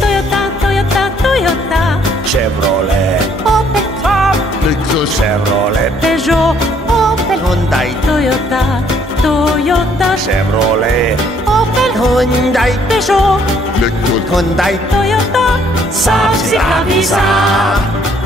Toyota, Toyota, Toyota. Chevrolet, Opel, Saab, Lexus, Chevrolet, Peugeot, Opel, Hyundai, Toyota, Toyota. Chevrolet, Opel, Hyundai, Peugeot, Lexus, Hyundai, Toyota. Saab, Sika, Visa.